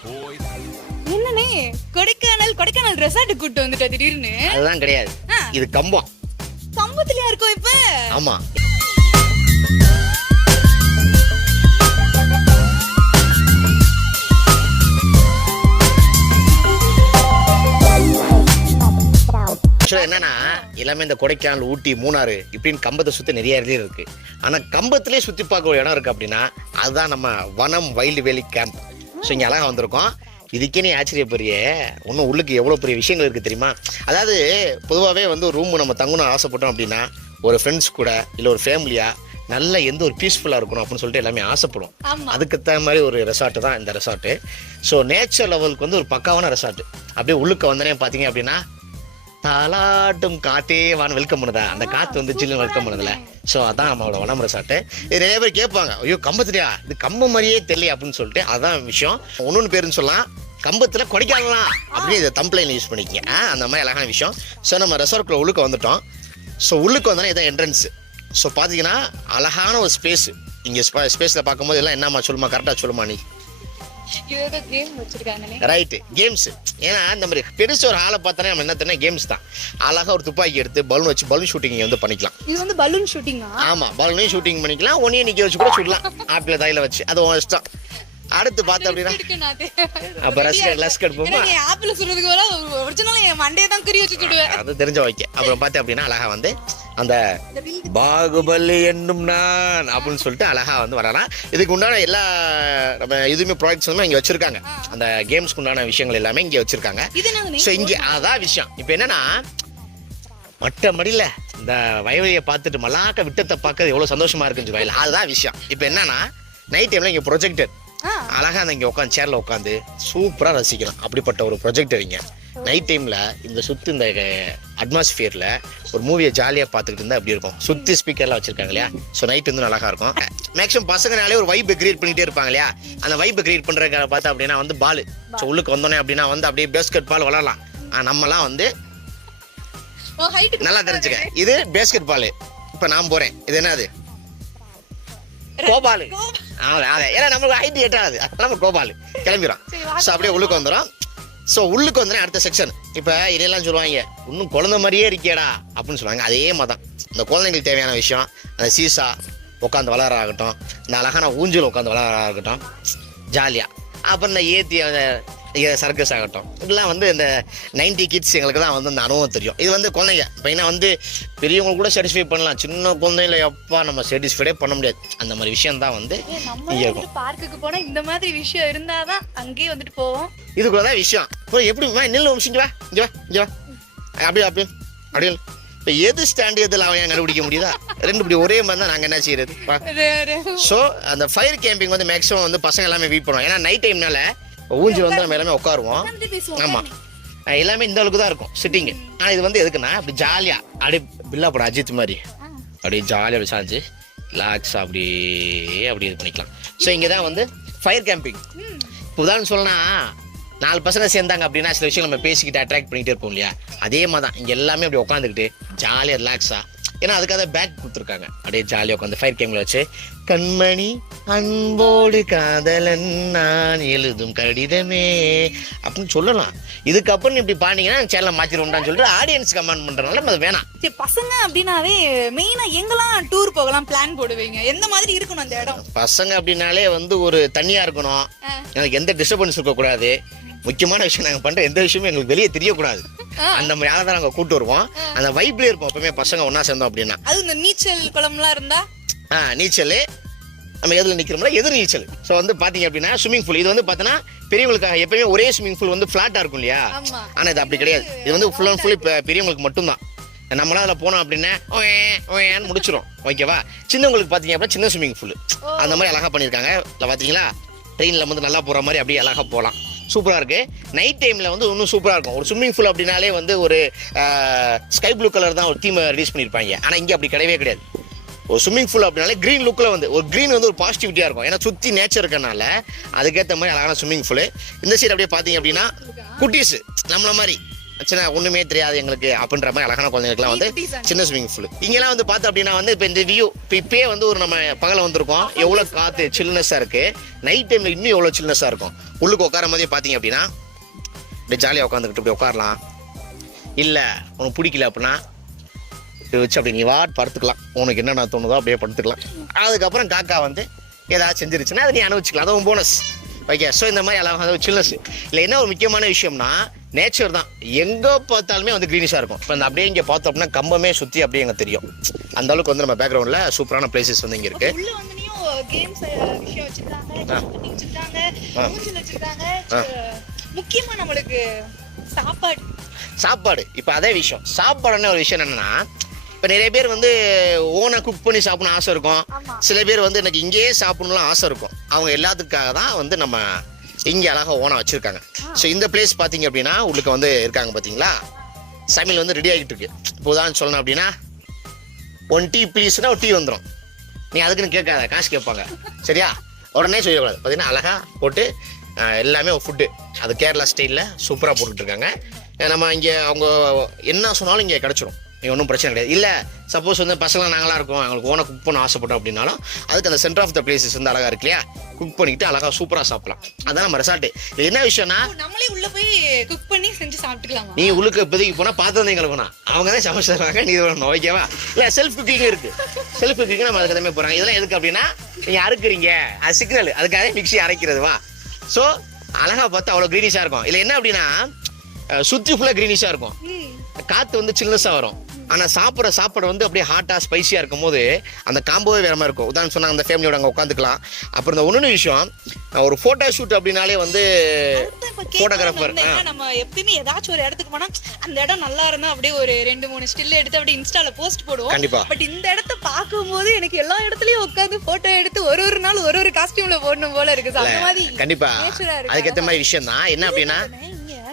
என்னனே கொடைக்கானல் ரெசார்ட் கூட்டு வந்துட்ட திடீர்னு. அதுதான் கிடையாது, இது கம்பம். கம்பத்துலயா இருக்கோம் இப்ப? ஆமா. என்னன்னா எல்லாமே இந்த கொடைக்கானல், ஊட்டி, மூணாறு இப்படின்னு கம்பத்தை சுத்தி நிறைய இடத்துல இருக்கு. ஆனா கம்பத்திலே சுத்தி பார்க்க ஒரு இடம் இருக்கு அப்படின்னா அதுதான் நம்ம வனம் வைல்டு வேலி கேம்ப். ஸோ இங்கே அழகா வந்திருக்கோம். இதுக்கே நீ ஆச்சரியப்படுறிய, இன்னும் உள்ளுக்கு எவ்வளோ பெரிய விஷயங்கள் இருக்குது தெரியுமா? அதாவது பொதுவாகவே வந்து ஒரு ரூம் நம்ம தங்கணும்னு ஆசைப்பட்டோம் அப்படின்னா ஒரு ஃப்ரெண்ட்ஸ் கூட இல்லை ஒரு ஃபேமிலியா நல்ல எந்த ஒரு பீஸ்ஃபுல்லாக இருக்கணும் அப்படின்னு சொல்லிட்டு எல்லாமே ஆசைப்படும். அதுக்கு தகுந்த மாதிரி ஒரு ரெசார்ட்டு தான் இந்த ரெசார்ட்டு. ஸோ நேச்சர் லெவலுக்கு வந்து ஒரு பக்காவான ரெசார்ட்டு. அப்படியே உள்ளுக்கு வந்தனே பார்த்தீங்க அப்படின்னா தாலாட்டும் காத்தே வான் வெல்கம் பண்ணுதா, அந்த காற்று வந்து சில்லுன்னு வெல்கம் பண்ணுதுல. ஸோ அதான் நம்மளோட வனம் ரெசார்ட்டு. இது நிறைய பேர் கேட்பாங்க, ஐயோ கம்பத்துலையா, இது கம்பம் மாதிரியே தெரியல அப்படின்னு சொல்லிட்டு. அதான் விஷயம். ஒன்னொன்று பேருன்னு சொல்லலாம், கம்பத்தில் கொடைக்கானலாம் அப்படின்னு இதை தம்ப்லைன் யூஸ் பண்ணிக்கங்க. அந்த மாதிரி அழகான விஷயம். ஸோ நம்ம ரெசார்ட்குள்ள உள்ளுக்கு வந்துட்டோம். ஸோ உள்ளுக்கு வந்தோன்னா இதான் என்ட்ரன்ஸு. ஸோ பார்த்தீங்கன்னா அழகான ஒரு ஸ்பேஸ். இங்கே ஸ்பேஸில் பார்க்கும்போது எல்லாம் என்னம்மா சொல்லுமா, கரெக்டாக சொல்லுமா நீ? Right, games. ஏன்னா இந்த மாதிரி பெருசு ஒரு ஆளை பார்த்தோன்னா நம்ம என்ன தெரியும், கேம்ஸ் தான். அழகா ஒரு துப்பாக்கி எடுத்து பலூன் வச்சு பலூன் ஷூட்டிங் வந்து பண்ணிக்கலாம். இது வந்து பலூன் ஷூட்டிங்கா? ஆமா, பலூனையும் ஷூட்டிங் பண்ணிக்கலாம். ஒன்னையும் நிக்க வச்சு கூட சுடலாம், ஆப்பிள் தையில வச்சு. அது உன் இஷ்டம். அடுத்து பார்த்து அப்படின்னா அப்ப ரஸ்கட் போமா, ஆப்பிள் சுடுறதுக்கு வர ஒரிஜினல் என் மண்டையை தான் குறி வச்சு சுடுவேன், அது தெரிஞ்ச வைக்க. அப்புறம் பார்த்து அப்படின்னா அழகா வந்து அந்த பாகுபலி என்னும் நான் அப்படின்னு சொல்லிட்டு அழகா வந்து வரலாம். இதுக்கு உண்டான எல்லா நம்ம இதுவுமே ப்ராடக்ட்ஸ் வந்து இங்க வச்சிருக்காங்க. அந்த கேம்ஸ்க்கு உண்டான விஷயங்கள் எல்லாமே இங்க வச்சிருக்காங்க. ஸோ இங்க அதான் விஷயம். இப்போ என்னன்னா மட்ட மடியில இந்த வயவழியை பார்த்துட்டு மல்லாக்க விட்டத்தை பார்க்கறது எவ்வளவு சந்தோஷமா இருக்குன்னு வயல, அதுதான் விஷயம். இப்போ என்னன்னா நைட் டைம்ல இங்க ப்ரொஜெக்டர் அழகா அந்த இங்க உட்காந்து சேர்ல உட்காந்து சூப்பரா ரசிக்கலாம். அப்படிப்பட்ட ஒரு ப்ரொஜெக்டர் இங்க நைட் டைம்ல இந்த சுத்தி இந்த அட்மாஸ்பியர்ல ஒரு மூவியை ஜாலியா பார்த்துக்கிட்டு இருந்தா அப்படி இருக்கும். சுத்தி ஸ்பீக்கர்லாம் வச்சிருக்காங்க இல்லையா. ஸோ நைட் வந்து அழகா இருக்கும். மேக்ஸிமம் பசங்கனாலே ஒரு வைப் கிரியேட் பண்ணிட்டே இருப்பாங்க இல்லையா. அந்த வைப் கிரியேட் பண்றதுக்காக பார்த்தா அப்படின்னா வந்து பால். ஸோ உள்ளுக்கு வந்தோடனே அப்படின்னா வந்து அப்படியே பேஸ்கெட் பால் விளாடலாம். நம்மலாம் வந்து நல்லா தெரிஞ்சுக்க, இது பேஸ்கெட் பால். இப்ப நான் போறேன், இது என்னது கோபாலு. ஏன்னா நம்மளுக்கு ஹைட் எட்டாது, நம்ம கோபாலு கிளம்பிடும். ஸோ அப்படியே உள்ளுக்கு வந்துடும். ஸோ உள்ளுக்கு வந்தோடனே அடுத்த செக்ஷன். இப்போ இதெல்லாம் சொல்லுவாங்க, இன்னும் குழந்தை மாதிரியே இருக்கியடா அப்படின்னு சொல்லுவாங்க. அதே மாதிரி தான் இந்த குழந்தைங்களுக்கு தேவையான விஷயம். அந்த சீசா உட்காந்து விளாட ஆகட்டும், இந்த அழகான ஊஞ்சல் உட்காந்து விளாட ஆகட்டும் ஜாலியாக. அப்புறம் இந்த ஏத்தி சர்க்கஸ் ஆகட்டும், இதெல்லாம் வந்து இந்த 90 கிட்ஸ் எங்களுக்கு தான் வந்து அந்த அனுபவம் தெரியும். இது வந்து குழந்தைங்க பையனா வந்து பெரியவங்க கூட சாட்டிஸ்ஃபை பண்ணலாம், சின்ன குழந்தைங்கள எப்பா நம்ம சாட்டிஸ்ஃபைடே பண்ண முடியாது. அந்த மாதிரி விஷயம் தான் வந்து இங்கே இருக்கும். பார்க்குக்கு போனால் இந்த மாதிரி விஷயம் இருந்தால் தான் அங்கேயே வந்துட்டு போவோம். இதுக்குள்ள தான் விஷயம். எப்படி நில்லு இங்கே வா இங்கே வா இங்கே வா அப்படி அப்படி அப்படி. இப்போ எது ஸ்டாண்டு எதில் அவன் கண்டுபிடிக்க முடியுதா? ரெண்டு இப்படி ஒரே மாதிரி தான் நாங்கள் என்ன செய்யறது. ஸோ அந்த ஃபயர் கேம்பிங் வந்து மேக்ஸிமம் வந்து பசங்க எல்லாமே வீட் பண்ணுவோம். ஏன்னா நைட் டைம்னால ஊஞ்சல் வந்து நம்ம எல்லாமே உட்காருவோம். ஆமா, எல்லாமே இந்த அளவுக்கு தான் இருக்கும் சிட்டிங்கு. ஆனால் இது வந்து எதுக்குன்னா அப்படி ஜாலியா அப்படியே பில்லா படம் அஜித் மாதிரி அப்படியே ஜாலியாக சாஞ்சு ரிலாக்ஸ் அப்படியே இது பண்ணிக்கலாம். ஸோ இங்கே தான் வந்து ஃபயர் கேம்பிங். இப்போ உதாரணம் சொல்லனா 4 பசங்க சேர்ந்தாங்க அப்படின்னா சில விஷயம் நம்ம பேசிக்கிட்டு அட்ராக்ட் பண்ணிகிட்டே இருப்போம் இல்லையா. அதே மாதிரி தான் இங்கே எல்லாமே அப்படி உட்காந்துக்கிட்டு ஜாலியாக ரிலாக்ஸாக. ஏன்னா அதுக்காக பேக் கொடுத்துருக்காங்க. அப்படியே ஜாலியாக உட்காந்து ஃபயர் கேம்ல வச்சு கண்மணி அன்போடு காதலன் நான் எழுதும் கடிதமே அப்படின்னு சொல்லலாம். இதுக்கப்புறம் இப்படி பாண்டிங்கன்னா சேனலை மாற்றிடுவோம்டான்னு சொல்லிட்டு ஆடியன்ஸ் கமெண்ட் பண்றதுனால அது வேணாம். சரி, பசங்க அப்படின்னாவே மெயினா எங்கெல்லாம் டூர் போகலாம் பிளான் போடுவீங்க? எந்த மாதிரி இருக்கணும் அந்த இடம்? பசங்க அப்படின்னாலே வந்து ஒரு தனியா இருக்கணும், எனக்கு எந்த டிஸ்டர்பன்ஸ் இருக்கக்கூடாது. முக்கியமான விஷயம், நாங்கள் பண்ற எந்த விஷயமும் எங்களுக்கு வெளியே தெரியக்கூடாது. அந்த மாதிரி யாரை தான் நாங்கள் கூட்டு வருவோம். அந்த வைப்லேயே இருப்போம் எப்பவுமே பசங்க ஒன்னா சேர்ந்தோம் அப்படின்னா. அது இந்த நீச்சல் குளம்லாம் இருந்தா நீச்சல் நம்ம எதில் நிற்கிறோம்னா எதிர் நீச்சல். ஸோ வந்து பார்த்தீங்க அப்படின்னா ஸ்விமிங் பூல். இது வந்து பார்த்தோன்னா பெரியவங்களுக்காக எப்பயுமே ஒரே ஸ்விமிங் பூல் வந்து ஃப்ளாட்டாக இருக்கும் இல்லையா. ஆனால் இது அப்படி கிடையாது. இது வந்து ஃபுல் அண்ட் ஃபுல் இப்போ பெரியவங்களுக்கு மட்டும்தான். நம்மளாம் அதில் போனோம் அப்படின்னா ஓன்னு முடிச்சிடும். ஓகேவா. சின்னவங்களுக்கு பார்த்தீங்க அப்படின்னா சின்ன ஸ்விமிங் பூல் அந்த மாதிரி அழகாக பண்ணியிருக்காங்க. இல்லை பார்த்தீங்களா, ட்ரெயினில் வந்து நல்லா போகிற மாதிரி அப்படியே அழகாக போகலாம். சூப்பராக இருக்குது. நைட் டைமில் வந்து இன்னும் சூப்பராக இருக்கும். ஒரு ஸ்விம்மிங் பூல் அப்படின்னாலே வந்து ஒரு ஸ்கை ப்ளூ கலர் தான் ஒரு தீமை ரிலீஸ் பண்ணியிருப்பாங்க. ஆனால் இங்கே அப்படி கிடையவே கிடையாது. ஒரு ஸ்விம்மிங் பூல் அப்படின்னாலே க்ரீன் லுக்கில் வந்து ஒரு க்ரீன் வந்து ஒரு பாசிட்டிவிட்டியாக இருக்கும். ஏன்னா சுற்றி நேச்சர் இருக்கனால அதுக்கேற்ற மாதிரி அழகான ஸ்விம்மிங் பூல். இந்த சைடு அப்படியே பார்த்தீங்க அப்படின்னா குட்டீஸு நம்மள மாதிரி சின்ன ஒன்றுமே தெரியாது எங்களுக்கு அப்படின்ற மாதிரி அழகான குழந்தைங்களுக்குலாம் வந்து சின்ன ஸ்விம்மிங் பூல். இங்கெல்லாம் வந்து பார்த்தோம் அப்படின்னா வந்து இப்போ இந்த வியூ இப்பயே வந்து ஒரு நம்ம பகல வந்திருக்கோம், எவ்வளோ காற்று சில்னஸாக இருக்குது. நைட் டைமில் இன்னும் எவ்வளோ சில்னஸாக இருக்கும். உள்ளுக்கு உட்காரும் போதே பார்த்தீங்க அப்படின்னா இப்படி ஜாலியாக உட்காந்துக்கிட்டு இப்படி உட்காரலாம். இல்லை உனக்கு பிடிக்கல அப்படின்னா இப்படி வச்சு அப்படி நீ படுத்துக்கலாம், உனக்கு என்னென்ன தோணுதோ அப்படியே படுத்துக்கலாம். அதுக்கப்புறம் காக்கா வந்து ஏதாவது செஞ்சிருச்சுன்னா அதை நீ அனுபவிச்சுக்கலாம், அதுவும் போனஸ். ஓகே, ஸோ இந்த மாதிரி அழகாக சில்னஸ். இல்லை என்ன ஒரு முக்கியமான விஷயம்னா நேச்சர் தான். எங்கே பார்த்தாலுமே வந்து க்ரீனிஷாக இருக்கும். இப்போ இந்த அப்படியே இங்கே பார்த்தோம் அப்படின்னா கம்பமே சுற்றி அப்படியே எங்கே தெரியும். அந்த அளவுக்கு வந்து நம்ம பேக்ரவுண்டில் சூப்பரான பிளேசஸ் வந்து இங்கே இருக்குது. முக்கியமா நம்மளுக்கு சாப்பாடு. இப்போ அதே விஷயம், சாப்பாடுன்னு ஒரு விஷயம் என்னன்னா, இப்போ நிறைய பேர் வந்து ஓனை குக் பண்ணி சாப்பிடணும் ஆசை இருக்கும். சில பேர் வந்து எனக்கு இங்கேயே சாப்பிடணும்லாம் ஆசை இருக்கும். அவங்க எல்லாத்துக்காக தான் வந்து நம்ம இங்கே அழகாக ஓனா வச்சுருக்காங்க. ஸோ இந்த பிளேஸ் பார்த்தீங்க அப்படின்னா உள்ளுக்கு வந்து இருக்காங்க பார்த்தீங்களா, சமையல் வந்து ரெடி ஆகிட்டு இருக்கு. இப்போ உதாரணம் சொல்லணும் அப்படின்னா 1 டீ ப்ளீஸ்னா ஒரு டீ வந்துடும். நீ அதுக்குன்னு கேட்காத, காசு கேட்பாங்க, சரியா? உடனே சொல்லக்கூடாது. பார்த்தீங்கன்னா அழகாக போட்டு எல்லாமே ஃபுட்டு அது கேரளா ஸ்டைலில் சூப்பராக போட்டுட்ருக்காங்க. நம்ம இங்கே அவங்க என்ன சொன்னாலும் இங்கே கிடச்சிரும், இங்கே ஒன்றும் பிரச்சனை கிடையாது. இல்லை சப்போஸ் வந்து பசங்களாம் நாங்களாக இருக்கோம், அவங்களுக்கு ஓனை குக் பண்ண ஆசைப்பட்டோம் அப்படின்னாலும் அதுக்கு அந்த சென்டர் ஆஃப் த பிளேசஸ் வந்து அழகாக இருக்கு இல்லையா, குக் பண்ணிக்கிட்டு அழகாக சூப்பராக சாப்பிடலாம். அதான் நம்ம ரெசார்ட்டு. இது என்ன விஷயம்னா நம்மளே உள்ள போய் குக் பண்ணி செஞ்சு சாப்பிட்டுக்கலாம். நீ உள்ளுக்கு இப்போதைக்கு போனால் பார்த்து போனா அவங்க தான் சமைச்சு தருவாங்க, நீ வரணும், ஓகேவா? இல்லை செல்ஃப் குக்கிங் இருக்குது. செல்ஃப் குக்கிங் நம்ம அதுக்கு எல்லாமே போகிறாங்க. இதெல்லாம் எதுக்கு அப்படின்னா நீங்கள் அறுக்குறீங்க, அது சிக்னல், அதுக்காக மிக்ஸி அரைக்கிறதுவா. ஸோ அழகாக பார்த்து அவ்வளோ க்ரீனிஷாக இருக்கும். இல்லை என்ன அப்படின்னா சுற்றி ஃபுல்லாக க்ரீனிஷாக இருக்கும், காற்று வந்து சில்னஸாக வரும். ஆனால் சாப்பாடு வந்து அப்படியே ஹாட்டாக ஸ்பைசியாக இருக்கும் போது அந்த காம்போவே வேற மாதிரி இருக்கும். உதாரணம் சொன்னாங்க அந்த ஃபேமிலியோட அங்கே உட்காந்துக்கலாம். அப்புறம் இந்த ஒன்று விஷயம், ஒரு ஃபோட்டோ ஷூட் அப்படின்னாலே வந்து ஃபோட்டோகிராஃபர் நம்ம எப்பயுமே ஏதாச்சும் ஒரு இடத்துக்கு போனால் அந்த இடம் நல்லா இருந்தால் அப்படியே ஒரு 2-3 ஸ்டில் எடுத்து அப்படியே இன்ஸ்டால போஸ்ட் போடுவோம். கண்டிப்பா. பட் இந்த இடத்த பார்க்கும்போது எனக்கு எல்லா இடத்துலயும் உட்காந்து போட்டோ எடுத்து ஒரு நாள் ஒரு காஸ்டியூம்ல போடணும் போல இருக்கு. அந்த மாதிரி கண்டிப்பா அதுக்கேற்ற மாதிரி விஷயம் தான். என்ன அப்படின்னா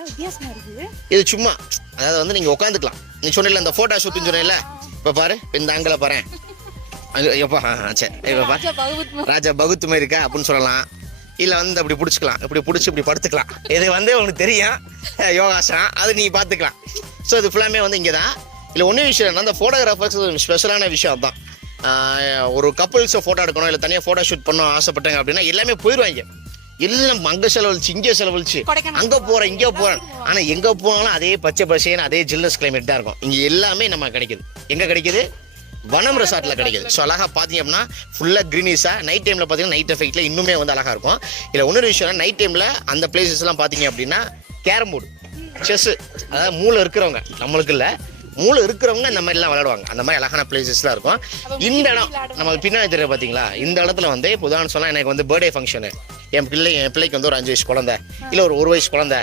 வித்தியாசமா இருக்கு. இது சும்மா அதாவது வந்து நீங்க உட்காந்துக்கலாம். நீ சொன்ன இந்த போட்டோ ஷூட்டிங் சொன்ன, இப்ப பாரு இந்த ஆங்கில பாரு, சரி ராஜா பகுத்து மாதிரி இருக்கா அப்படின்னு சொல்லலாம். இல்ல வந்து அப்படி பிடிச்சிக்கலாம், இப்படி பிடிச்சி இப்படி படுத்துக்கலாம். இது வந்து உனக்கு தெரியும் யோகாசனம், அது நீ பாத்துக்கலாம். ஸோ இது ஃபுல்லாமே வந்து இங்கே தான். இல்லை ஒன்றும் விஷயம் என்ன, அந்த ஃபோட்டோகிராஃபர்ஸ் ஸ்பெஷலான விஷயம் தான். ஒரு கப்புள்ஸை ஃபோட்டோ எடுக்கணும், இல்லை தனியாக ஃபோட்டோ ஷூட் பண்ண ஆசைப்பட்டாங்க அப்படின்னா எல்லாமே போயிடுவாங்க. எல்லாம் அங்கே செலவழிச்சு இங்கே செலவழிச்சு அங்கே போகிறேன் இங்கே போகிறேன். ஆனால் எங்கே போனாலும் அதே பச்சை பசேன்னு அதே ஜில்னஸ் கிளைமேட் தான் இருக்கும். இங்கே எல்லாமே நம்ம கிடைக்குது. எங்கே கிடைக்குது? வனம் ரெசார்ட்டில் கிடைக்குது. ஸோ அழகாக பார்த்தீங்க அப்படின்னா ஃபுல்லாக க்ரீனிஸாக. நைட் டைமில் பார்த்தீங்கன்னா நைட் எஃபெக்டில் இன்னுமே வந்து அழகாக இருக்கும். இல்லை இன்னொரு விஷயம், நைட் டைமில் அந்த பிளேசஸ்லாம் பார்த்தீங்க அப்படின்னா கேரம் போர்டு, செஸ்ஸு, அதாவது மூளை இருக்கிறவங்க, நம்மளுக்கு இல்லை மூளை இருக்கிறவங்க இந்த மாதிரிலாம் விளையாடுவாங்க. அந்த மாதிரி அழகான பிளேசஸ்லாம் இருக்கும். இந்த இடம் நமக்கு பின்னாடி தெரியும் பார்த்தீங்களா, இந்த இடத்துல வந்து உதாரணம் சொன்னால் எனக்கு வந்து பர்த்டே ஃபங்க்ஷனு, என் பிள்ளைக்கு வந்து ஒரு 5 வயசு குழந்தை, இல்லை ஒரு 1 வயசு குழந்தை,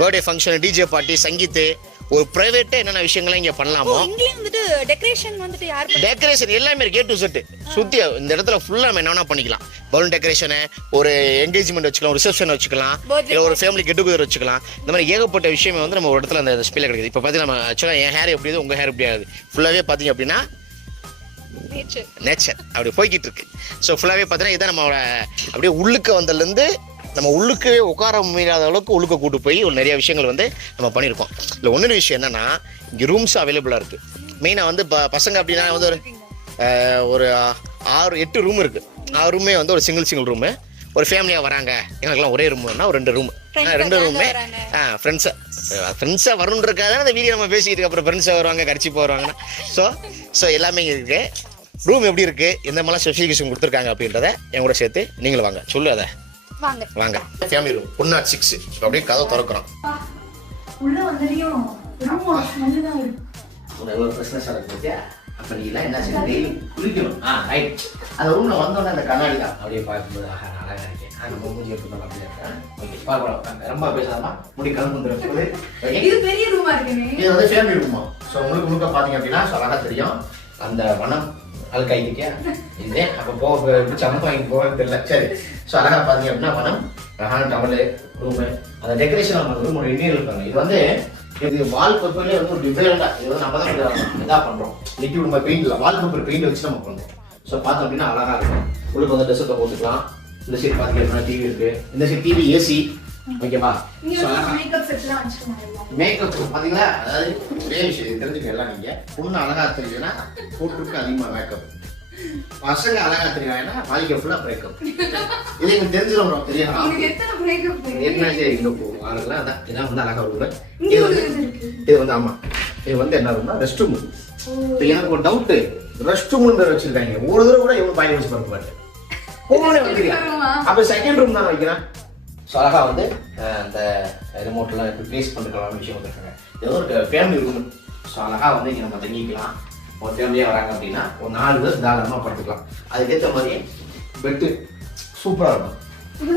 பர்த்டே ஃபங்க்ஷன், டிஜே பார்ட்டி, சங்கீத்து, ஒரு பிரைவேட்டா என்னென்ன விஷயங்களும் இங்கே பண்ணலாமோ. டெக்கரேஷன் எல்லாமே இருக்கு, A to Z. சுற்றி இந்த இடத்துல ஃபுல்லாக நம்ம என்ன பண்ணிக்கலாம். பலூன் டெக்கரேஷனு, ஒரு என்கேஜ்மெண்ட் வச்சுக்கலாம், ஒரு ரிசப்ஷன் வச்சுக்கலாம், இல்லை ஒரு ஃபேமிலி கெட் டுகெதர் வச்சுக்கலாம். இந்த மாதிரி ஏகப்பட்ட விஷயமே வந்து நம்ம ஒரு இடத்துல அந்த ஸ்பீல கிடைக்குது. இப்போ பார்த்தீங்கன்னா நம்ம ஆக்சுவலாக என் ஹேர் எப்படி உங்கள் ஹேர் எப்படி ஆகுது, ஃபுல்லாகவே பார்த்தீங்க அப்படின்னா நேச்சர் அப்படி போய்கிட்டு இருக்கு. ஸோ ஃபுல்லாகவே பார்த்தீங்கன்னா இதான் நம்மளோட அப்படியே உள்ளுக்கு வந்ததுலேருந்து நம்ம உள்ளுக்கு உட்கார முடியாத அளவுக்கு உள்ளுக்க கூட்டு போய் ஒரு நிறைய விஷயங்கள் வந்து நம்ம பண்ணியிருக்கோம். இல்லை ஒன்று விஷயம் என்னன்னா இங்கே ரூம்ஸ் அவைலபிளாக இருக்குது. மெயினாக வந்து பசங்க அப்படின்னா வந்து ஒரு 6-8 ரூம் இருக்குது. 6 ரூமே வந்து ஒரு சிங்கிள் ரூமு. ஒரு ஃபேமிலியாக வராங்க, எங்களுக்குலாம் ஒரே ரூம்னா ஒரு 2 ரூமு, 2 ரூமே ஃப்ரெண்ட்ஸாக வரணுன்றக்காக தான் அந்த வீடியோ நம்ம பேசிக்கிட்டு அப்புறம் ஃப்ரெண்ட்ஸாக வருவாங்க, கடிச்சிப்போ வருவாங்கன்னா. ஸோ எல்லாமே இருக்குது. ரூம் எப்படி இருக்குது, எந்த மாதிரிலாம் ஸ்பெசிஃபிகேஷன் கொடுத்துருக்காங்க அப்படின்றத என் கூட சேர்த்து நீங்களும் வாங்க சொல்லு. அதை வாங்க. Family room 106. அப்படியே கதவை திறக்கிறோம். உள்ள வந்தறியும் ரூம் ஸ்மெல்லுதான் இருக்கு. ஒரு ஃப்ரெஷ்னஸா இருக்கு. அப்ப நீ எல்லாம் என்ன செய்ய, டெய்லி குளிக்கணும். ரைட். அந்த ரூம்ல வந்தோடனே அந்த கண்ணாடி தான் அப்படியே பார்க்கும்போது அழகா இருக்கேன். நம்ம மூஞ்சி எடுத்து அப்படியே இருக்கேன். ஓகே, பார்க்கலாம். ரொம்ப பேசாதமா முடி கலந்துருக்கு. இது பெரிய ரூமா இருக்குங்க. இது வந்து ஃபேமிலி ரூமா. ஸோ முழுக்க பாத்தீங்க அப்படின்னா அழகா தெரியும் அந்த வனம் அல்காய்க்கா இதே. அப்போ போக சம்பா வாங்கி போகன்னு தெரியல. சரி. ஸோ அழகாக பார்த்தீங்க அப்படின்னா வனம், அழகான டவலு, ரூமு, அந்த டெக்கரேஷன் ரூம் ஒரு இன்னும் இருப்பாங்க. இது வந்து இது வால் பேப்பர்லேயே வந்து ஒரு டிஃபரெண்டாக இது வந்து நம்ம தான் இதாக பண்ணுறோம். லிக்விட் நம்ம பெயிண்டில் வால் பேப்பர் பெயிண்ட் வச்சு நம்ம பண்ணுறோம். ஸோ பார்த்தோம் அப்படின்னா அழகாக இருக்கும். உள்ளுக்கு வந்து டெஸ்ட்டை போட்டுக்கலாம். இந்த சைட் பார்த்தீங்க அப்படின்னா டிவி இருக்குது. இந்த சைட் டிவி, ஏசி, ஓகேவா? மேக்கப் செட்லாம் வச்சுக்கோங்க. மேக்கப் பாத்தீங்களா, அதாவது ஒரே விஷயம் தெரிஞ்சுக்க எல்லாம், நீங்க பொண்ணு அழகா தெரியுதுன்னா போட்டுருக்கு அதிகமா மேக்கப், பசங்க அழகா தெரியாதுன்னா வாழ்க்கை ஃபுல்லா பிரேக்கப். இது எனக்கு தெரிஞ்சிடும் தெரியும். என்ன இங்க போகும் ஆளுங்களா, அதான் இதான் வந்து அழகா இருக்கும். இது வந்து ஆமா, இது வந்து என்ன இருக்கும்னா ரெஸ்ட் ரூம். இப்போ எனக்கு ஒரு டவுட், ரெஸ்ட் ரூம் பேர் வச்சிருக்காங்க, ஒரு தடவை கூட எவ்வளவு பாய் வச்சு பார்க்க மாட்டேன். அப்ப செகண்ட் ரூம் தான் வைக்கிறேன். ஸோ அழகா வந்து அந்த ரிமோட்லாம் எப்படி ப்ளேஸ் பண்ணிக்கலாம் விஷயம் வந்துருக்காங்க. ஏதோ ஒரு ஃபேமிலி ரூம். ஸோ அழகா வந்து இங்கே நம்ம தங்கிக்கலாம். ஒரு ஃபேமிலியாக வராங்க அப்படின்னா ஒரு 4 பேர் தாராளமாக படுத்துக்கலாம். அதுக்கேற்ற மாதிரி பெட்டு சூப்பராக இருக்கும்.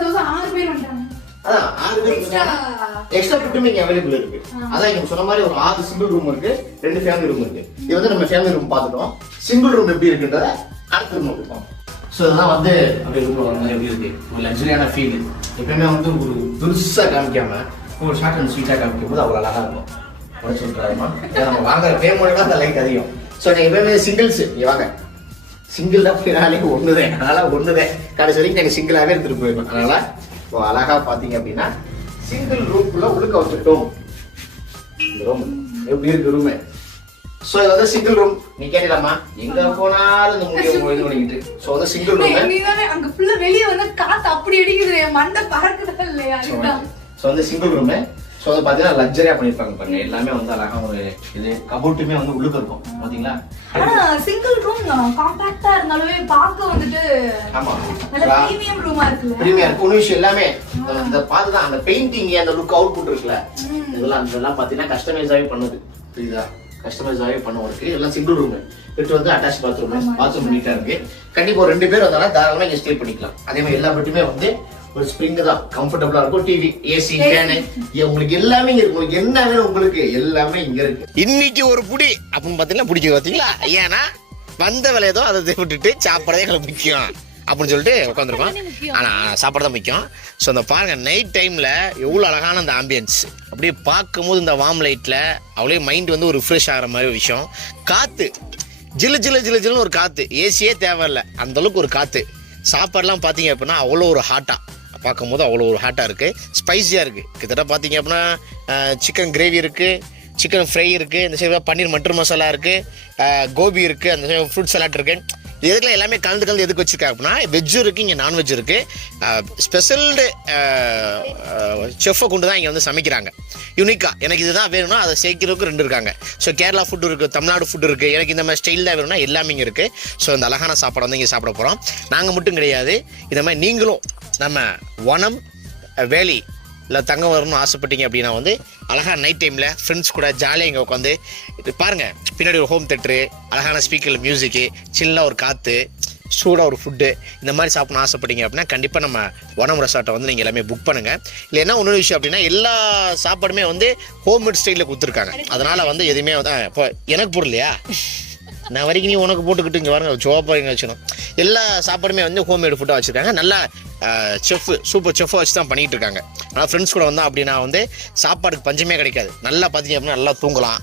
அதான் 6 பேர் எக்ஸ்ட்ரா பெட்டும் இங்கே அவைலபிள் இருக்கு. அதான் இங்க சொன்ன மாதிரி ஒரு 6 சிங்கிள் ரூம் இருக்கு, 2 ஃபேமிலி ரூம் இருக்கு. இது வந்து நம்ம ஃபேமிலி ரூம் பார்த்துட்டோம். சிங்கிள் ரூம் எப்படி இருக்குன்றத அடுத்த ரூம் கொடுப்போம். ஸோ இதெல்லாம் வந்து அப்படியே ரூம்ல வந்து எப்படி இருக்கு, ஒரு லக்ஸரியான ஃபீல். எப்பயுமே வந்து ஒரு பெருசா காமிக்காம ஒரு ஷார்ட் அண்ட் ஸ்வீட்டா காமிக்கும் போது அவ்வளோ அழகா இருக்கும். உடனே சொல்றாருமா, நம்ம வாங்குற பேமெண்ட் தான் அந்த லைக் அதிகம். ஸோ நீங்க எப்பயுமே சிங்கிள்ஸ் நீங்க வாங்க, சிங்கிள் தான் போயினாலே ஒண்ணுதான், அதனால ஒண்ணுதான் கடைசி வரைக்கும் நாங்கள் சிங்கிளாவே எடுத்துட்டு போயிடும். அதனால இப்போ அழகா பாத்தீங்க அப்படின்னா சிங்கிள் ரூம்குள்ள உழுக்க வச்சுட்டோம். இந்த ரூம் எப்படி இருக்கு ரூமு. சோ இது வந்து சிங்கிள் ரூம். நீ கேட்கலாமா, எங்க போனாலும் இந்த முடிய இது பண்ணிக்கிட்டு. சோ வந்து சிங்கிள் ரூம். நீங்க அங்க ஃபுல்லா வெளிய வந்து காத்து அப்படி அடிக்குது, மண்டை பறக்குதா இல்லையா? அதுதான். சோ வந்து சிங்கிள் ரூம். சோ வந்து பாத்தீங்கன்னா லக்ஸரியா பண்ணிருப்பாங்க பாருங்க. எல்லாமே வந்து அழகா ஒரு இது கபோர்ட்டுமே வந்து உள்ளுக்கு இருக்கும் பாத்தீங்களா. ஆனா சிங்கிள் ரூம் காம்பாக்ட்டா இருந்தாலுமே பார்க்க வந்துட்டு ஆமா நல்ல பிரீமியம் ரூமா இருக்குல்ல. பிரீமியம் ஒரு விஷயம் எல்லாமே அந்த பாத்துதான் அந்த பெயிண்டிங் அந்த லுக் அவுட்புட் இருக்குல்ல, இதெல்லாம் பாத்தீங்கன்னா கஸ்டமைஸாவே பண்ணுது. புரியுதா? கஸ்டமைஸாவே பண்ணுவோம். இதெல்லாம் சிங்கிள் ரூம். பெட் வந்து அட்டாச் பாத்ரூம் நீட்டா இருக்கு. கண்டிப்பா ஒரு 2 பேர் வந்தாலும் தாராளமா இங்க ஸ்டே பண்ணிக்கலாம். அதே மாதிரி எல்லா பெட்டுமே வந்து ஒரு ஸ்ப்ரிங் தான், கம்ஃபர்டபுளா இருக்கும். டிவி, ஏசி, ஃபேன் உங்களுக்கு எல்லாமே இருக்கு. உங்களுக்கு என்ன வேணும் உங்களுக்கு எல்லாமே இங்க இருக்கு. இன்னைக்கு ஒரு புடி அப்படின்னு பாத்தீங்கன்னா பிடிக்க பாத்தீங்களா, ஏன்னா வந்த விலையதோ அதை விட்டுட்டு சாப்பிடறதே எங்களுக்கு முக்கியம் அப்படின்னு சொல்லிட்டு உட்காந்துருக்கோம். ஆனா சாப்பாடு தான் முக்கியம். ஸோ அந்த பாருங்க நைட் டைம்ல எவ்வளவு அழகான அந்த ஆம்பியன்ஸ் அப்படியே பார்க்கும்போது இந்த வார்ம் லைட்ல அவ்வளோ மைண்ட் வந்து ஒரு ரிஃப்ரெஷ் ஆகிற மாதிரி ஒரு விஷயம். காத்து ஜில்லு ஜில்லு ஜில்லு ஜில்லுன்னு ஒரு காத்து, ஏசியே தேவையில்லை அந்த அளவுக்கு ஒரு காத்து. சாப்பாடுலாம் பார்த்தீங்க அப்படின்னா அவ்வளோ ஒரு ஹாட்டா பார்க்கும்போது அவ்வளோ ஒரு ஹாட்டாக இருக்குது, ஸ்பைஸியாக இருக்குது. கிட்டத்தட்ட பார்த்தீங்க அப்படின்னா சிக்கன் கிரேவி இருக்குது, சிக்கன் ஃப்ரை இருக்குது, இந்த சைடு பன்னீர் மட்டர் மசாலா இருக்குது, கோபி இருக்குது, அந்த சைடு ஃப்ரூட் சலாட் இருக்குது. இதுக்குலாம் எல்லாமே கலந்து எதுக்கு வச்சுருக்காங்க அப்படின்னா வெஜ்ஜும் இருக்குது, இங்கே நான்வெஜ் இருக்குது. ஸ்பெஷல்டு செஃப்பை கொண்டு தான் இங்கே வந்து சமைக்கிறாங்க. யூனிக்காக எனக்கு இதுதான் வேணும்னா அதை சேர்க்கிறதுக்கு 2 இருக்காங்க. ஸோ கேரளா ஃபுட்டு இருக்குது, தமிழ்நாடு ஃபுட்டு இருக்குது, எனக்கு இந்த மாதிரி ஸ்டைல் தான் வேணும்னா எல்லாமே இங்கே இருக்குது. ஸோ இந்த அழகான சாப்பாடு வந்து இங்கே சாப்பிட போகிறோம். நாங்கள் மட்டும் கிடையாது, இந்த மாதிரி நீங்களும் நம்ம வனம் வேலி இல்லை தங்க வரணும்னு ஆசைப்பட்டீங்க அப்படின்னா வந்து அழகாக நைட் டைமில் ஃப்ரெண்ட்ஸ் கூட ஜாலியாக இங்கே உட்காந்து பாருங்கள். பின்னாடி ஒரு ஹோம் தேட்டரு, அழகான ஸ்பீக்கரில் மியூசிக்கு, சில்லாக ஒரு காற்று, சூடாக ஒரு ஃபுட்டு, இந்த மாதிரி சாப்பிடணும் ஆசைப்பட்டீங்க அப்படின்னா கண்டிப்பாக நம்ம வனம் ரெசார்ட்டை வந்து நீங்கள் எல்லாமே புக் பண்ணுங்கள். இல்லை என்ன இன்னொரு விஷயம் அப்படின்னா எல்லா சாப்பாடுமே வந்து ஹோம்மேட் ஸ்டைலில் கொடுத்துருக்காங்க. அதனால் வந்து எதுவுமே இப்போ எனக்கு பொருளையா நான் வரைக்கும் நீ உனக்கு போட்டுக்கிட்டு இங்கே பாருங்க ஜோப்பாக இங்கே வச்சுக்கணும். எல்லா சாப்பாடுமே வந்து ஹோம்மேடு ஃபுட்டாக வச்சுருக்காங்க. நல்லா சூப்பர் செஃப் வச்சு தான் பண்ணிகிட்டு இருக்காங்க. ஆனால் ஃப்ரெண்ட்ஸ் கூட வந்தால் அப்படின்னா வந்து சாப்பாடுக்கு பஞ்சமே கிடைக்காது. நல்லா பார்த்தீங்க அப்படின்னா நல்லா தூங்கலாம்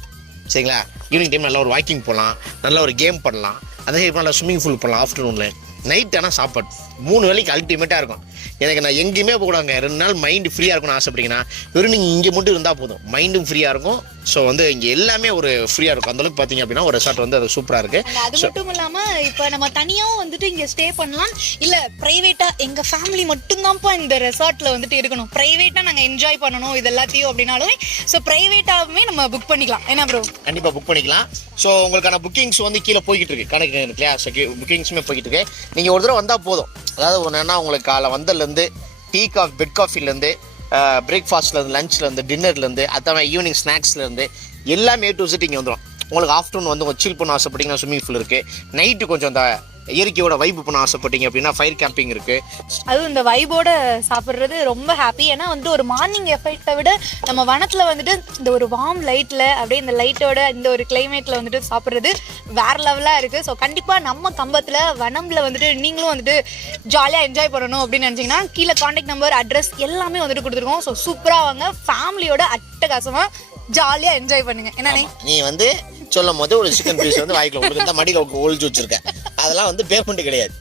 சரிங்களா. ஈவினிங் டைம் நல்லா ஒரு வாக்கிங் போகலாம், நல்லா ஒரு கேம் பண்ணலாம், அதே நல்லா ஸ்விம்மிங் பூல் பண்ணலாம் ஆஃப்டர்நூனில். நைட் ஆனால் சாப்பாடு 3 வேளைக்கு அல்டிமேட்டாக இருக்கும். எனக்கு நான் எங்கேயுமே போகக்கூடாங்க, 2 நாள் மைண்டு ஃப்ரீயாக இருக்கும்னு ஆசைப்பட்டீங்கன்னா வெறும் நீங்கள் இங்கே மட்டும் இருந்தால் போதும், மைண்டும் ஃப்ரீயாக இருக்கும். ஸோ வந்து இங்கே எல்லாமே ஒரு ஃப்ரீயாக இருக்கும். அந்தளவுக்கு பார்த்தீங்க அப்படின்னா ஒரு ரெசார்ட் வந்து அது சூப்பராக இருக்குது. அது மட்டும் இல்லாமல் இப்போ நம்ம தனியாகவும் வந்துட்டு இங்கே ஸ்டே பண்ணலாம், இல்லை ப்ரைவேட்டாக எங்கள் ஃபேமிலி மட்டும்தான்ப்பா இந்த ரெசார்ட்டில் வந்துட்டு இருக்கணும், ப்ரைவேட்டாக நாங்கள் என்ஜாய் பண்ணணும் இது எல்லாத்தையும் அப்படின்னாலுமே ஸோ ப்ரைவேட்டாகவுமே நம்ம புக் பண்ணிக்கலாம். என்ன ப்ரோ? கண்டிப்பாக புக் பண்ணிக்கலாம். ஸோ உங்களுக்கான புக்கிங்ஸ் வந்து கீழே போய்கிட்டு இருக்கு, கணக்கு இல்லையா. ஸோ புக்கிங்ஸுமே போய்கிட்டு இருக்கு. நீங்கள் ஒரு தடவை வந்தால் போதும். அதாவது ஒன்றுன்னா உங்களுக்கு காலை வந்ததுலேருந்து டீ காஃபி பெட் காஃபிலேருந்து பிரேக்ஃபாஸ்ட்லேருந்து லஞ்ச்லேருந்து டின்னர்லேருந்து அத்தனை ஈவினிங் ஸ்நாக்ஸ்லேருந்து எல்லாமே டு விசிட் இங்கே வந்துடும். உங்களுக்கு ஆஃப்டர்நூன் வந்து கொஞ்சம் சில் பண்ண ஆசைப்பட்டீங்கன்னா ஸ்விம்மிங் பூல் இருக்குது. நைட்டு கொஞ்சம் அந்த இயற்கையோட வைப்பு பண்ண ஆசைப்பட்டீங்க அப்படின்னா ஃபயர் கேம்பிங் இருக்குது. அதுவும் இந்த வைபோட சாப்பிட்றது ரொம்ப ஹாப்பி. ஏன்னா வந்து ஒரு மார்னிங் எஃபெக்டை விட நம்ம வனத்தில் வந்துட்டு இந்த ஒரு வார்ம் லைட்டில் அப்படியே இந்த லைட்டோட இந்த ஒரு கிளைமேட்டில் வந்துட்டு சாப்பிட்றது வேறு லெவலாக இருக்குது. ஸோ கண்டிப்பாக நம்ம கம்பத்தில் வனம்ல வந்துட்டு நீங்களும் வந்துட்டு ஜாலியாக என்ஜாய் பண்ணணும் அப்படின்னு நினச்சிங்கன்னா கீழே காண்டாக்ட் நம்பர் அட்ரஸ் எல்லாமே வந்துட்டு கொடுத்துருக்கோம். ஸோ சூப்பராக வாங்க, ஃபேமிலியோட அட்டகாசமாக ஜாலியாக என்ஜாய் பண்ணுங்க. என்னன்னே நீ வந்து சொல்லும் போது ஒரு சிக்கன் பீஸ் வந்து வாய்க்குள்ள உங்களுக்கு இந்த மடியில் ஒழிச்சு வச்சிருக்க, அதெல்லாம் வந்து பேமெண்ட் கிடையாது.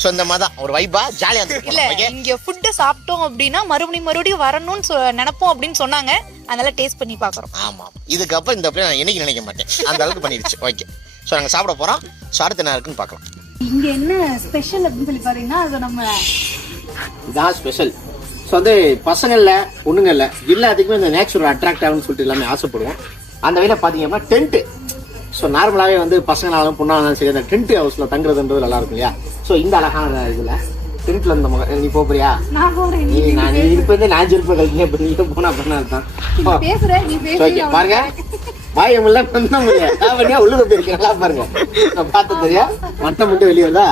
ஸோ இந்த மாதிரி தான் ஒரு வைபா ஜாலியாக இல்ல இங்க ஃபுட்டு சாப்பிட்டோம் அப்படின்னா மறுபடியும் வரணும்னு நினைப்போம் அப்படின்னு சொன்னாங்க. அதனால டேஸ்ட் பண்ணி பாக்குறோம். ஆமாம், இதுக்கப்புறம் இந்த பிள்ளை நான் என்னைக்கு நினைக்க மாட்டேன், அந்த அளவுக்கு பண்ணிடுச்சு. ஓகே, ஸோ நாங்கள் சாப்பிட போகிறோம். ஸோ அடுத்து என்ன இருக்குன்னு பார்க்கலாம். இங்க என்ன ஸ்பெஷல் அப்படின்னு சொல்லி பாத்தீங்கன்னா அது நம்ம இதான் ஸ்பெஷல். ஸோ வந்து பசங்கள்ல பொண்ணுங்கள்ல எல்லாத்துக்குமே இந்த நேச்சுரல் அட்ராக்ட் ஆகும்னு சொல்லிட்டு எல்லாமே ஆசைப்படுவோம். அந்த வகையில் பார்த்தீங்க அப்படின்னா டென்ட்டு. ஸோ நார்மலாகவே வந்து பசங்களாலும் பொண்ணாலும் சரி அந்த டென்ட் ஹவுஸில் தங்குறதுன்றது நல்லா இருக்கும் இல்லையா? ஸோ இந்த அழகான இதில் டென்ட்ல இருந்த நீ போறியா? நான் இருப்பதே நான் இருப்பேன் கழிச்சு போனா பண்ணா தான் பாருங்க. வாயமில்ல பண்ண முடியாது உள்ளுக்கு போயிருக்கேன். நல்லா பாருங்க, நான் பார்த்து தெரியா மட்டம் மட்டும் வெளியே வருதா?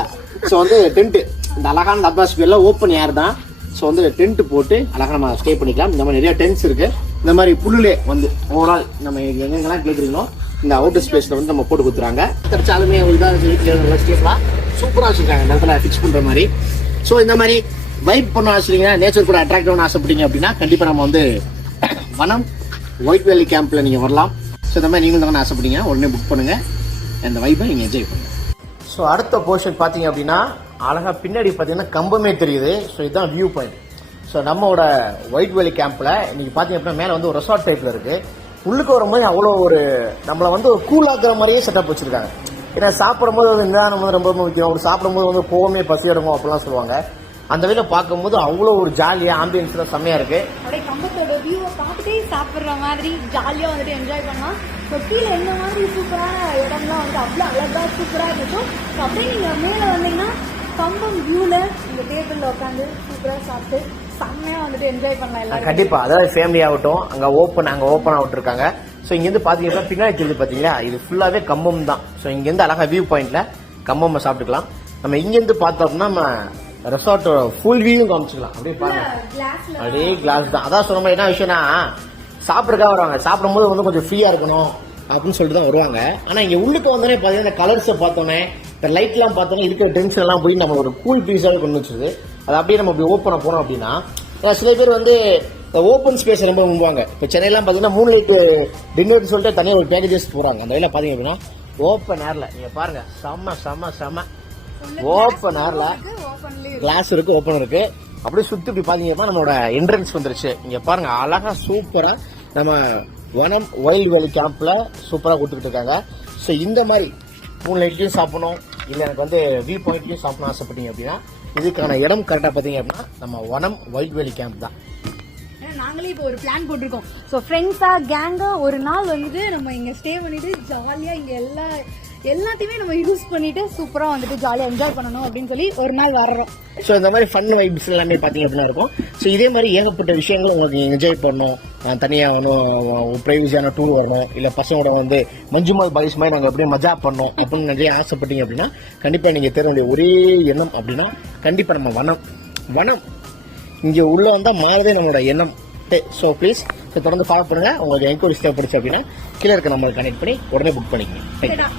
ஸோ வந்து டென்ட் இந்த அழகான அட்மாஸ்பியர்ல ஓப்பன் ஏர் தான். ஸோ வந்து டென்ட் போட்டு அழகாக நம்ம ஸ்டே பண்ணிக்கலாம். இந்த மாதிரி நிறைய டென்ட்ஸ் இருக்கு. இந்த மாதிரி புல்லுலே வந்து ஓவரால் நம்ம எங்கெங்கெல்லாம் கேட்குறீங்களோ இந்த அவுட்டர் ஸ்பேஸ்ல வந்து நம்ம போட்டு கொடுத்துறாங்க. தடிச்சாலுமே இதாக ஸ்டேஸ்லாம் சூப்பராக வச்சுருக்காங்க இந்த இடத்துல ஃபிக்ஸ் பண்ற மாதிரி. ஸோ இந்த மாதிரி வைப் பண்ண ஆசைங்க, நேச்சர் கூட அட்ராக்டிவான ஆசைப்பட்டீங்க அப்படின்னா கண்டிப்பாக நம்ம வந்து வனம் ஒயிட் வேலி கேம்ப்ல நீங்க வரலாம். ஸோ இந்த மாதிரி நீங்களும் தானே ஆசைப்பட்டீங்க, உடனே புக் பண்ணுங்க, அந்த வைப்பை நீங்க என்ஜாய் பண்ணுங்க. ஸோ அடுத்த போர்ஷன் பார்த்தீங்க அப்படின்னா அழகா பின்னாடி பார்த்தீங்கன்னா கம்பமே தெரியுது. ஸோ இதுதான் வியூ பாயிண்ட். ஸோ நம்மளோட ஒயிட் வேலி கேம்ப்ல இன்னைக்கு பார்த்தீங்க அப்படின்னா மேலே வந்து ஒரு ரெசார்ட் டைப்ல இருக்கு. உள்ளுக்கு வரும்போது அவ்வளோ ஒரு நம்மளை வந்து ஒரு கூலாக்குற மாதிரியே செட்டப் வச்சிருக்காங்க. ஏன்னா சாப்பிடும்போது வந்து நிதானம் வந்து ரொம்ப முக்கியம். அப்படி சாப்பிடும்போது வந்து கோவமே பசி எடுக்கும் அப்படிலாம் சொல்லுவாங்க. அந்த வகையில பார்க்கும்போது அவ்வளோ ஒரு ஜாலியா ஆம்பியன்ஸ்ல செம்மையா இருக்கு. அப்படியே கம்பத்தோட வியூவை பார்த்துட்டே சாப்பிடுற மாதிரி ஜாலியா வந்துட்டு என்ஜாய் பண்ணலாம். ஸோ கீழே என்ன மாதிரி சூப்பரான இடம்லாம் வந்து அவ்வளோ அழகா சூப்பரா இருக்கும். ஸோ அப்படியே நீங்க மேலே வந்தீங்கன்னா கம்பம் வியூல இந்த டேபிள்ல உட்காந்து சூப்பரா சாப்பிட்டு செம்மையா வந்துட்டு என்ஜாய் பண்ணலாம் எல்லாரும். கண்டிப்பா, அதாவது ஃபேமிலி ஆகட்டும், அங்க ஓப்பனா விட்டுருக்காங்க. ஸோ இங்கேருந்து பார்த்தீங்கன்னா பின்னாடி தெரியுது பார்த்தீங்களா, இது ஃபுல்லாவே கம்பம் தான். ஸோ இங்கேருந்து அழகா வியூ பாயிண்ட்ல கம்பம் சாப்பிட்டுக்கலாம். நம்ம இங்கேருந்து பார்த்தோம்னா நம்ம ரெசார்ட் ஃபுல் வியூ காமிச்சிக்கலாம். அப்படியே பாருங்க, அப்படியே கிளாஸ் தான். அதான் சொன்ன மாதிரி என்ன விஷயம்னா சாப்பிட்றதுக்காக வருவாங்க. சாப்பிடும்போது வந்து கொஞ்சம் ஃப்ரீயா இருக்கணும் அப்படின்னு சொல்லிட்டு தான் வருவாங்க. ஆனா இங்க உள்ளுக்கு வந்தோடனே பார்த்தீங்கன்னா இந்த கலர்ஸை பார்த்தோன்னே இந்த லைட்லாம் பார்த்தோன்னே இருக்கிற டென்ஷன் எல்லாம் போய் நம்ம ஒரு கூல் பீஸாக கொண்டு வச்சுது. அது அப்படியே நம்ம அப்படி ஓப்பனா போனோம் அப்படின்னா சில பேர் வந்து ஓப்பன் ஸ்பேஸ் ரொம்ப விரும்புவாங்க. இப்போ சென்னையெல்லாம் பார்த்தீங்கன்னா 3 லைட் டின்னர்னு சொல்லிட்டு தனியாக ஒரு பேக்கேஜஸ் போறாங்க. அந்த வகையில் பார்த்தீங்க அப்படின்னா ஓப்பன் ஏர்ல நீங்க பாருங்க, செம்ம செம்ம செம்ம ஓப்பன் ஏர்ல கிளாஸ் இருக்கு, ஓப்பன் இருக்கு. அப்படியே சுத்தி இப்படி பாத்தீங்கன்னா நம்மளோட என்ட்ரன்ஸ் வந்துருச்சு. இங்க பாருங்க அழகா சூப்பரா நம்ம வனம் வைல்ட் வேலி கேம்ப்ல சூப்பரா கொடுத்துக்கிட்டு இருக்காங்க. ஸோ இந்த மாதிரி 3 லைட்லயும் சாப்பிடணும், இல்ல எனக்கு வந்து வியூ பாயிண்ட்லயும் சாப்பிடணும் ஆசைப்பட்டீங்க அப்படின்னா இதுக்கான இடம் கரெக்டா பாத்தீங்க அப்படின்னா நம்ம வனம் வைல்ட் வேலி கேம்ப் தான். நாங்களே இப்போ ஒரு பிளான் போட்டிருக்கோம். ஸோ ஃப்ரெண்ட்ஸா கேங்கா ஒரு நாள் வந்து நம்ம இங்க ஸ்டே பண்ணிட்டு ஜாலியா இங்க எல்லாத்தையுமே நம்ம யூஸ் பண்ணிட்டு சூப்பரா வந்துட்டு ஜாலியா என்ஜாய் பண்ணணும் அப்படின்னு சொல்லி ஒரு நாள் வர்றோம். ஸோ இந்த மாதிரி ஃபன் வைப்ஸ் எல்லாமே பார்த்தீங்க அப்படின்னா இருக்கும். ஸோ இதே மாதிரி ஏகப்பட்ட விஷயங்கள் உங்களுக்கு என்ஜாய் பண்ணணும், தனியாக ப்ரைவசியான டூர் வரணும், இல்லை பசங்களோட வந்து மஞ்சுமல் பாய்ஸ் மாதிரி நாங்கள் எப்படியும் மஜா பண்ணோம் அப்படின்னு நிறைய ஆசைப்பட்டீங்க அப்படின்னா கண்டிப்பாக நீங்கள் தேட வேண்டிய ஒரே எண்ணம் அப்படின்னா கண்டிப்பாக நம்ம வனம் இங்கே உள்ள வந்தால் மாறதே நம்மளோட எண்ணம். ஸோ ப்ளீஸ் தொடர்ந்து ஃபாலோ பண்ணுங்க. உங்களுக்கு என்கொயரிஸ் தேவைப்படுச்சு அப்படின்னா கீழே இருக்க நம்பருக்கு கனெக்ட் பண்ணி உடனே புக் பண்ணிக்கணும்.